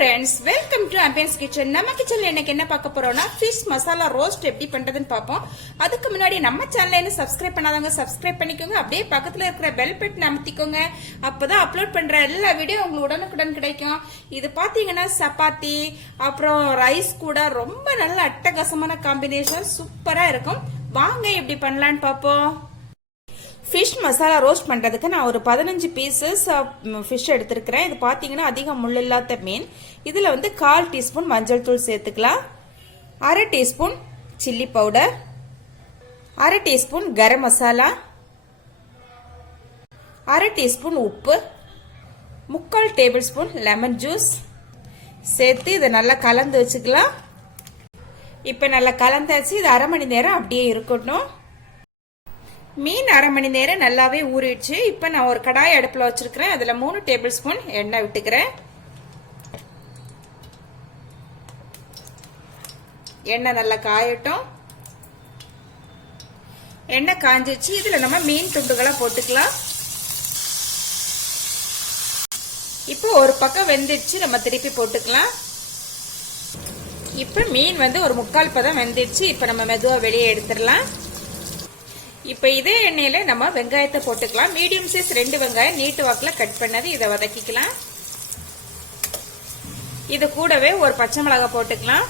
friends, welcome to Ambience kitchen. நம்ம கிச்சன்ல இன்னைக்கு என்ன பார்க்க போறோம்னா fish masala roast எப்படி பண்றதுன்னு பாப்போம். அதுக்கு முன்னாடி நம்ம சேனலை என்ன சப்ஸ்கிரைப் பண்ணாதவங்க சப்ஸ்கிரைப் பண்ணிக்கோங்க. அப்படியே பக்கத்துல இருக்கிற பெல் பட்டன் அமுத்திக்கோங்க. அப்பதான் அப்லோட் பண்ற எல்லா வீடியோ உங்களுக்கு உடனுக்குடன் கிடைக்கும். இது பாத்தீங்கன்னா சப்பாத்தி அப்புறம் ரைஸ் கூட ரொம்ப நல்ல அட்டகாசமான காம்பினேஷன் சூப்பரா இருக்கும். வாங்க எப்படி பண்ணலாம்னு பாப்போம். ஃபிஷ் மசாலா ரோஸ்ட் பண்ணுறதுக்கு நான் ஒரு 15 பீசஸ் ஃபிஷ் எடுத்துருக்கிறேன். இது பார்த்தீங்கன்னா அதிகம் முள் இல்லாத மீன். இதில் வந்து 1/4 டீஸ்பூன் மஞ்சள் தூள் சேர்த்துக்கலாம், 1/2 teaspoon chilli powder, 1/2 teaspoon garam masala, 1/2 teaspoon உப்பு, 3/4 டேபிள் ஸ்பூன் லெமன் ஜூஸ் சேர்த்து இதை நல்லா கலந்து வச்சுக்கலாம். இப்போ நல்லா கலந்தாச்சு. இது 1/2 மணி நேரம் அப்படியே இருக்கட்டும். மீன் 1/2 மணி நேரம் நல்லாவே ஊறிடுச்சு. இப்போ நான் ஒரு கடாய் அடுப்பில் வச்சிருக்கிறேன். அதில் 3 டேபிள் ஸ்பூன் எண்ணெய் விட்டுக்கிறேன். எண்ணெய் நல்லா காயட்டும். எண்ணெய் காஞ்சிச்சு. இதில் நம்ம மீன் துண்டுகளை போட்டுக்கலாம். இப்போ ஒரு பக்கம் வெந்துடுச்சு, நம்ம திருப்பி போட்டுக்கலாம். இப்போ மீன் வந்து ஒரு 3/4 பதம் வெந்துடுச்சு. இப்போ நம்ம மெதுவாக வெளியே எடுத்துடலாம். இப்போ இதே எண்ணெயில நம்ம வெங்காயத்தை போட்டுக்கலாம். மீடியம் சைஸ் 2 வெங்காயம் நீட்டு வாக்கில் கட் பண்ணது இதை வதக்கிக்கலாம். இது கூடவே ஒரு பச்சை மிளகாய் போட்டுக்கலாம்.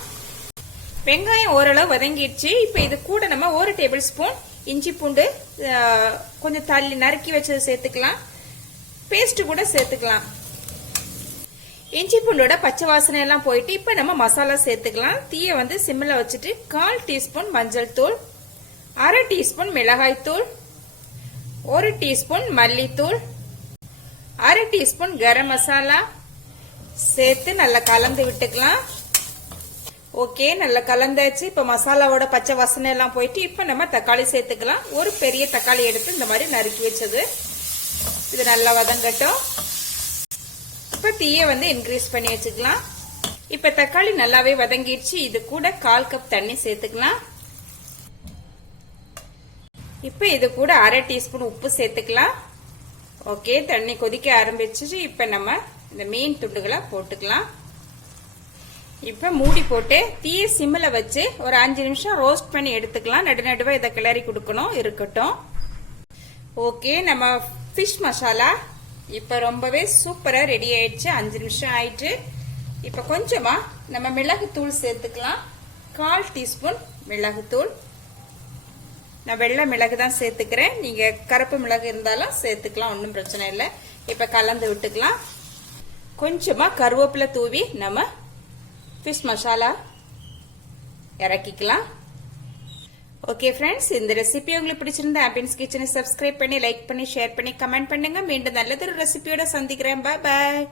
வெங்காயம் ஓரளவு வதங்கிடுச்சு. இப்போ இது கூட நம்ம 1 டேபிள் ஸ்பூன் இஞ்சி பூண்டு கொஞ்சம் தள்ளி நறுக்கி வச்சது சேர்த்துக்கலாம். பேஸ்ட் கூட சேர்த்துக்கலாம். இஞ்சி பூண்டோட பச்சை வாசனை எல்லாம் போயிட்டு இப்போ நம்ம மசாலா சேர்த்துக்கலாம். தீயை வந்து சிம்மில் வச்சுட்டு 1/4 டீஸ்பூன் மஞ்சள் தூள், 1/2 டீஸ்பூன் மிளகாய் தூள், 1 டீஸ்பூன் மல்லித்தூள், 1/2 டீஸ்பூன் கரம் மசாலா சேர்த்து நல்லா கலந்து விட்டுக்கலாம். ஓகே, நல்லா கலந்தாச்சு. இப்ப மசாலாவோட பச்சை வாசனை எல்லாம் போயிட்டு இப்ப நம்ம தக்காளி சேர்த்துக்கலாம். ஒரு பெரிய தக்காளி எடுத்து இந்த மாதிரி நறுக்கி வச்சது. இது நல்லா வதங்கட்டும். இப்ப தீயை வந்து இன்க்ரீஸ் பண்ணி வச்சுக்கலாம். இப்ப தக்காளி நல்லாவே வதங்கிடுச்சு. இது கூட 1/4 கப் தண்ணி சேர்த்துக்கலாம். இப்போ இது கூட 1/2 டீஸ்பூன் உப்பு சேர்த்துக்கலாம். ஓகே, தண்ணி கொதிக்க ஆரம்பிச்சிச்சு. இப்போ நம்ம இந்த மீன் துண்டுகளை போட்டுக்கலாம். இப்போ மூடி போட்டு தீய சிம்மில் வச்சு ஒரு 5 நிமிஷம் ரோஸ்ட் பண்ணி எடுத்துக்கலாம். நடுநடுவா இதை கிளறி கொடுக்கணும். இருக்கட்டும். ஓகே, நம்ம ஃபிஷ் மசாலா இப்போ ரொம்பவே சூப்பராக ரெடி ஆயிடுச்சு. 5 நிமிஷம் ஆயிட்டு. இப்போ கொஞ்சமா நம்ம மிளகுத்தூள் சேர்த்துக்கலாம். 1/4 டீஸ்பூன் மிளகுத்தூள். நான் வெள்ளை மிளகு தான் சேர்த்துக்கிறேன். நீங்க கருப்பு மிளகு இருந்தாலும் சேர்த்துக்கலாம், ஒன்றும் பிரச்சனை இல்லை. இப்ப கலந்து விட்டுக்கலாம். கொஞ்சமா கருவேப்பிலை தூவி நம்ம ஃபிஷ் மசாலா இறக்கிக்கலாம். ஓகே ஃப்ரெண்ட்ஸ், இந்த ரெசிபி உங்களுக்கு பிடிச்சிருந்தா ஆம்பியன்ஸ் கிச்சனை சப்ஸ்கிரைப் பண்ணி லைக் பண்ணி ஷேர் பண்ணி கமெண்ட் பண்ணுங்க. மீண்டும் நல்லதொரு ரெசிபியோட சந்திக்கிறேன். பாய் பாய்.